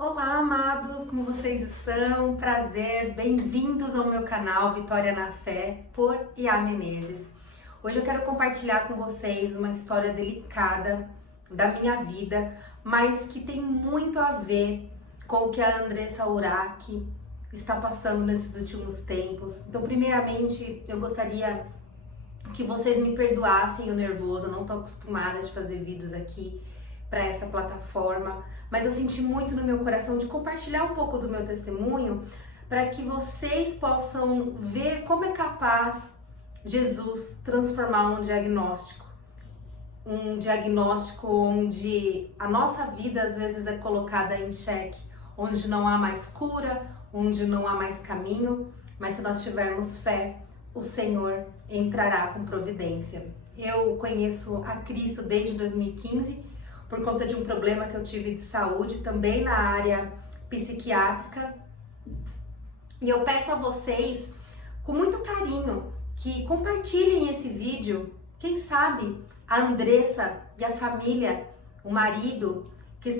Olá, amados, como vocês estão? Prazer, bem-vindos ao meu canal Vitória na Fé, por Iá Menezes. Hoje eu quero compartilhar com vocês uma história delicada da minha vida, mas que tem muito a ver com o que a Andressa Urach está passando nesses últimos tempos. Então, primeiramente, eu gostaria que vocês me perdoassem o nervoso, eu não estou acostumada de fazer vídeos aqui para essa plataforma, mas eu senti muito no meu coração de compartilhar um pouco do meu testemunho para que vocês possam ver como é capaz Jesus transformar um diagnóstico onde a nossa vida às vezes é colocada em xeque, onde não há mais cura, onde não há mais caminho, mas se nós tivermos fé, o Senhor entrará com providência. Eu conheço a Cristo desde 2015, por conta de um problema que eu tive de saúde, também na área psiquiátrica. E eu peço a vocês, com muito carinho, que compartilhem esse vídeo. Quem sabe a Andressa e a família, o marido, que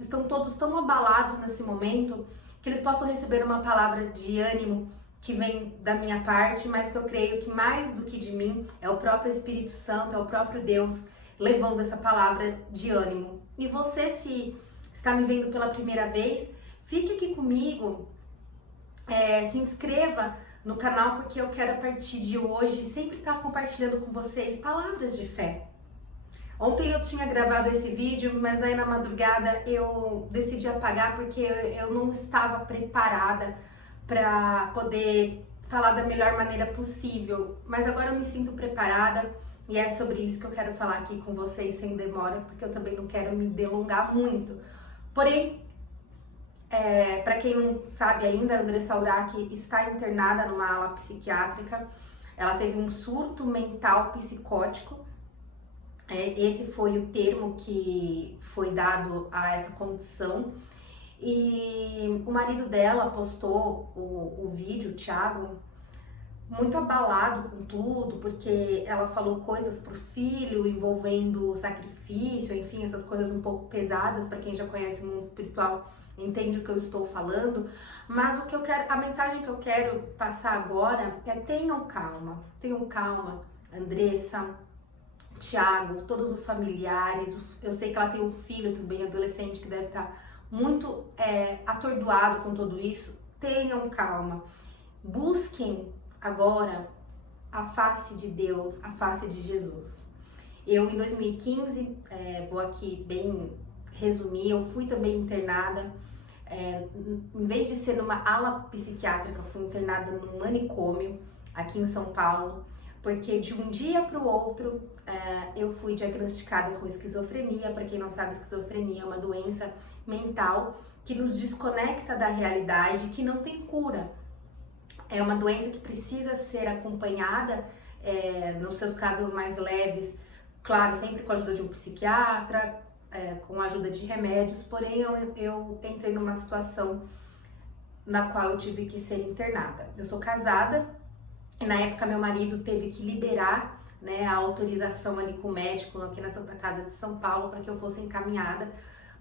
estão todos tão abalados nesse momento, que eles possam receber uma palavra de ânimo que vem da minha parte, mas que eu creio que mais do que de mim, é o próprio Espírito Santo, é o próprio Deus levando essa palavra de ânimo. E você, se está me vendo pela primeira vez, fique aqui comigo, se inscreva no canal, porque eu quero a partir de hoje sempre estar compartilhando com vocês palavras de fé. Ontem eu tinha gravado esse vídeo, mas aí na madrugada eu decidi apagar porque eu não estava preparada para poder falar da melhor maneira possível, mas agora eu me sinto preparada. E é sobre isso que eu quero falar aqui com vocês sem demora, porque eu também não quero me delongar muito. Porém, para quem não sabe ainda, a Andressa Urach está internada numa ala psiquiátrica. Ela teve um surto mental psicótico. Esse foi o termo que foi dado a essa condição. E o marido dela postou o vídeo, o Thiago, muito abalado com tudo, porque ela falou coisas pro filho envolvendo sacrifício, enfim, essas coisas um pouco pesadas. Para quem já conhece o mundo espiritual entende o que eu estou falando, mas a mensagem que eu quero passar agora é: tenham calma, Andressa, Thiago, todos os familiares. Eu sei que ela tem um filho também, adolescente, que deve estar muito atordoado com tudo isso. Tenham calma, busquem agora a face de Deus, a face de Jesus. Eu, em 2015, vou aqui bem resumir, eu fui também internada, em vez de ser numa ala psiquiátrica, fui internada num manicômio aqui em São Paulo, porque de um dia para o outro eu fui diagnosticada com esquizofrenia. Para quem não sabe, esquizofrenia é uma doença mental que nos desconecta da realidade, que não tem cura. É uma doença que precisa ser acompanhada, nos seus casos mais leves, claro, sempre com a ajuda de um psiquiatra, com a ajuda de remédios. Porém, eu entrei numa situação na qual eu tive que ser internada. Eu sou casada e na época meu marido teve que liberar, a autorização ali com o médico aqui na Santa Casa de São Paulo para que eu fosse encaminhada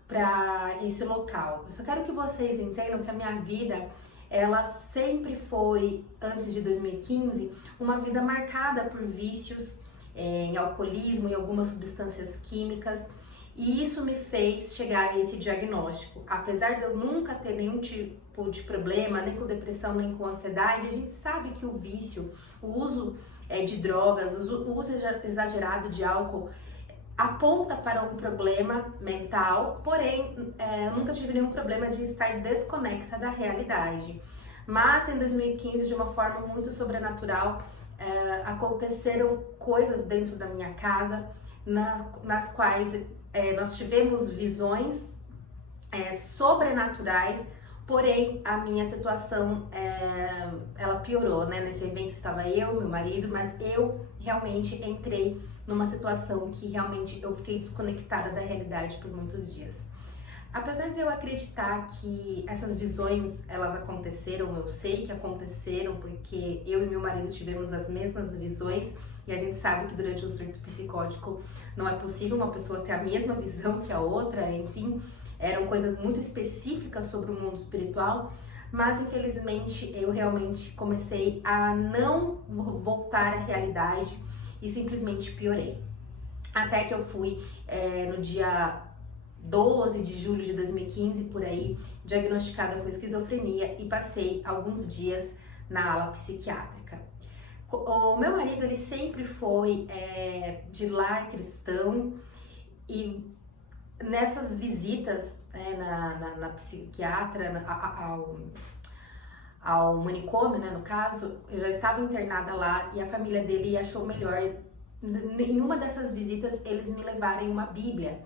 para esse local. Eu só quero que vocês entendam que a minha vida, ela sempre foi, antes de 2015, uma vida marcada por vícios, em alcoolismo e algumas substâncias químicas, e isso me fez chegar a esse diagnóstico. Apesar de eu nunca ter nenhum tipo de problema, nem com depressão, nem com ansiedade, a gente sabe que o vício, o uso de drogas, o uso exagerado de álcool aponta para um problema mental. Porém, eu nunca tive nenhum problema de estar desconecta da realidade. Mas em 2015, de uma forma muito sobrenatural, aconteceram coisas dentro da minha casa, nas quais nós tivemos visões sobrenaturais. Porém, a minha situação, ela piorou, Nesse evento estava eu, meu marido, mas eu realmente entrei numa situação que realmente eu fiquei desconectada da realidade por muitos dias. Apesar de eu acreditar que essas visões, elas aconteceram, eu sei que aconteceram, porque eu e meu marido tivemos as mesmas visões, e a gente sabe que durante um surto psicótico não é possível uma pessoa ter a mesma visão que a outra, enfim. eram coisas muito específicas sobre o mundo espiritual, mas infelizmente eu realmente comecei a não voltar à realidade e simplesmente piorei. Até que eu fui no dia 12 de julho de 2015, por aí, diagnosticada com esquizofrenia e passei alguns dias na ala psiquiátrica. O meu marido, ele sempre foi de lar cristão e nessas visitas na psiquiatra, ao manicômio, né, no caso, eu já estava internada lá e a família dele achou melhor, em uma dessas visitas, eles me levarem uma Bíblia.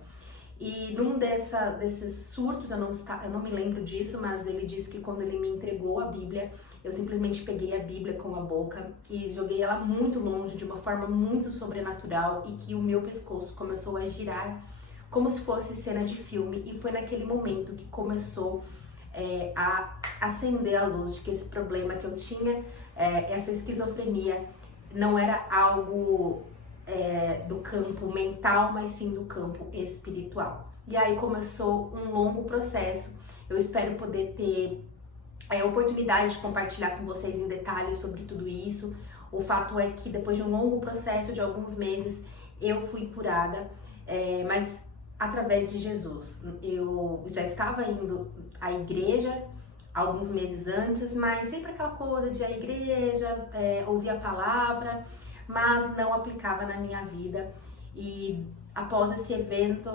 E num desses surtos, eu não me lembro disso, mas ele disse que quando ele me entregou a Bíblia, eu simplesmente peguei a Bíblia com a boca e joguei ela muito longe, de uma forma muito sobrenatural, e que o meu pescoço começou a girar como se fosse cena de filme. E foi naquele momento que começou a acender a luz de que esse problema que eu tinha, essa esquizofrenia, não era algo do campo mental, mas sim do campo espiritual. E aí começou um longo processo. Eu espero poder ter a oportunidade de compartilhar com vocês em detalhes sobre tudo isso. O fato é que depois de um longo processo de alguns meses, eu fui curada, mas através de Jesus. Eu já estava indo à igreja alguns meses antes, mas sempre aquela coisa de ir à igreja, ouvir a palavra, mas não aplicava na minha vida. E após esse evento,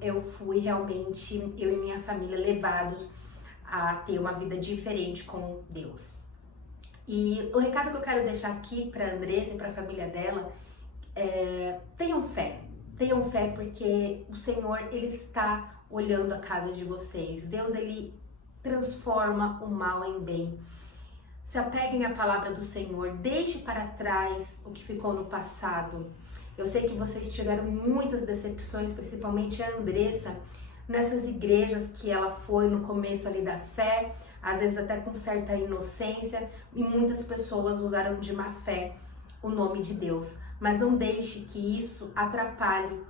eu fui realmente, eu e minha família, levados a ter uma vida diferente com Deus. E o recado que eu quero deixar aqui para a Andressa e para a família dela tenham fé. Tenham fé, porque o Senhor, Ele está olhando a casa de vocês. Deus, Ele transforma o mal em bem. Se apeguem à palavra do Senhor, deixe para trás o que ficou no passado. Eu sei que vocês tiveram muitas decepções, principalmente a Andressa, nessas igrejas que ela foi no começo ali da fé, às vezes até com certa inocência, e muitas pessoas usaram de má fé o nome de Deus. Mas não deixe que isso atrapalhe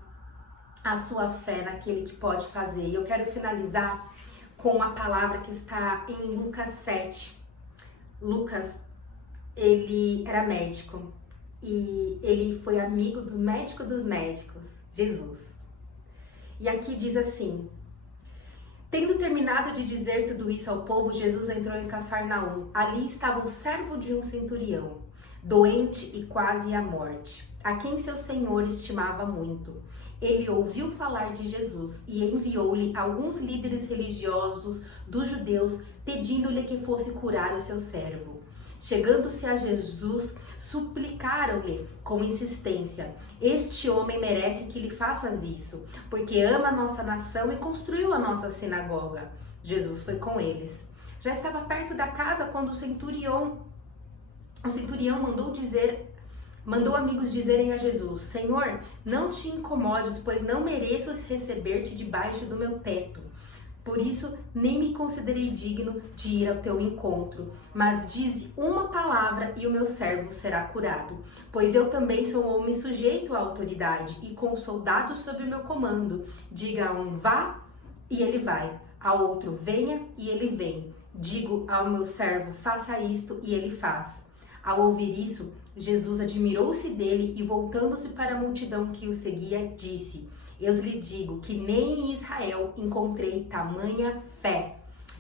a sua fé naquele que pode fazer. E eu quero finalizar com uma palavra que está em Lucas 7. Lucas, ele era médico e ele foi amigo do médico dos médicos, Jesus. E aqui diz assim: tendo terminado de dizer tudo isso ao povo, Jesus entrou em Cafarnaum. Ali estava o servo de um centurião, doente e quase à morte, a quem seu senhor estimava muito. Ele ouviu falar de Jesus e enviou-lhe alguns líderes religiosos dos judeus, pedindo-lhe que fosse curar o seu servo. Chegando-se a Jesus, suplicaram-lhe com insistência: este homem merece que lhe faças isso, porque ama a nossa nação e construiu a nossa sinagoga. Jesus foi com eles. Já estava perto da casa quando o centurião mandou amigos dizerem a Jesus: Senhor, não te incomodes, pois não mereço receber-te debaixo do meu teto. Por isso, nem me considerei digno de ir ao teu encontro. Mas dize uma palavra e o meu servo será curado. Pois eu também sou homem sujeito à autoridade e com soldados sob o meu comando. Diga a um vá e ele vai, ao outro venha e ele vem. Digo ao meu servo faça isto e ele faz. Ao ouvir isso, Jesus admirou-se dele e, voltando-se para a multidão que o seguia, disse: eu lhe digo que nem em Israel encontrei tamanha fé.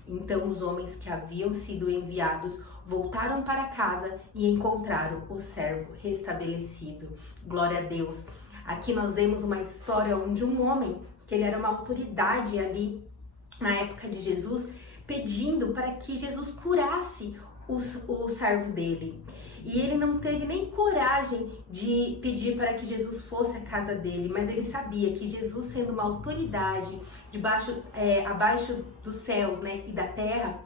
Então os homens que haviam sido enviados voltaram para casa e encontraram o servo restabelecido. Glória a Deus. Aqui nós vemos uma história onde um homem, que ele era uma autoridade ali na época de Jesus, pedindo para que Jesus curasse o servo dele. E ele não teve nem coragem de pedir para que Jesus fosse à casa dele, mas ele sabia que Jesus, sendo uma autoridade abaixo dos céus, né, e da terra,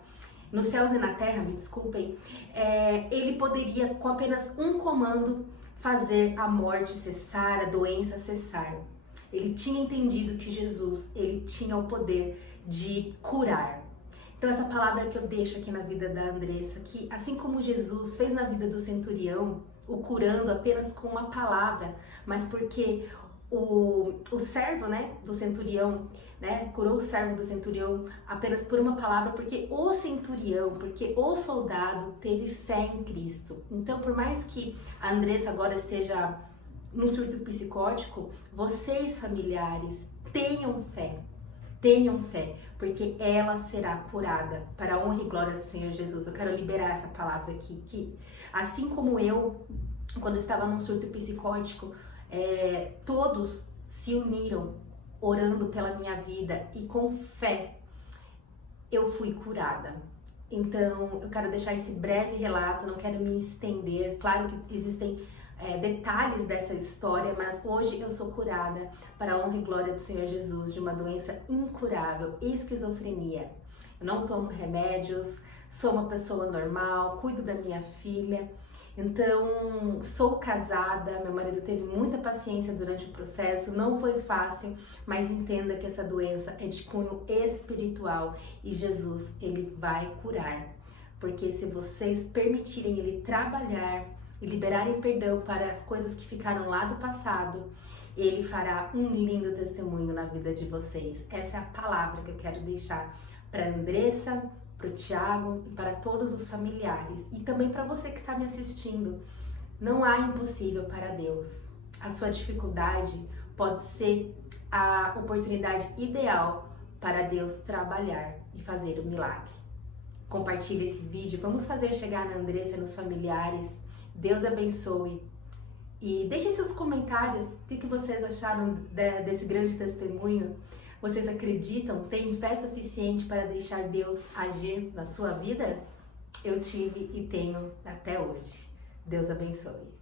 nos céus e na terra, me desculpem, ele poderia, com apenas um comando, fazer a morte cessar, a doença cessar. Ele tinha entendido que Jesus, ele tinha o poder de curar. Então essa palavra que eu deixo aqui na vida da Andressa, que assim como Jesus fez na vida do centurião, o curando apenas com uma palavra, mas porque o servo, né, do centurião, né, curou o servo do centurião apenas por uma palavra, porque o centurião, porque o soldado teve fé em Cristo. Então, por mais que a Andressa agora esteja num surto psicótico, vocês familiares tenham fé, porque ela será curada para a honra e glória do Senhor Jesus. Eu quero liberar essa palavra aqui, que assim como eu, quando estava num surto psicótico, todos se uniram orando pela minha vida e com fé eu fui curada. Então eu quero deixar esse breve relato, não quero me estender. Claro que existem detalhes dessa história, mas hoje eu sou curada para a honra e glória do Senhor Jesus de uma doença incurável, esquizofrenia. Eu não tomo remédios, sou uma pessoa normal, cuido da minha filha. Então, sou casada, meu marido teve muita paciência durante o processo, não foi fácil, mas entenda que essa doença é de cunho espiritual e Jesus, ele vai curar. Porque se vocês permitirem ele trabalhar e liberarem perdão para as coisas que ficaram lá do passado, ele fará um lindo testemunho na vida de vocês. Essa é a palavra que eu quero deixar para a Andressa, para o Thiago e para todos os familiares. E também para você que está me assistindo. Não há impossível para Deus. A sua dificuldade pode ser a oportunidade ideal para Deus trabalhar e fazer o milagre. Compartilhe esse vídeo. Vamos fazer chegar na Andressa e nos familiares. Deus abençoe. E deixe seus comentários. O que vocês acharam desse grande testemunho? Vocês acreditam, têm fé suficiente para deixar Deus agir na sua vida? Eu tive e tenho até hoje. Deus abençoe.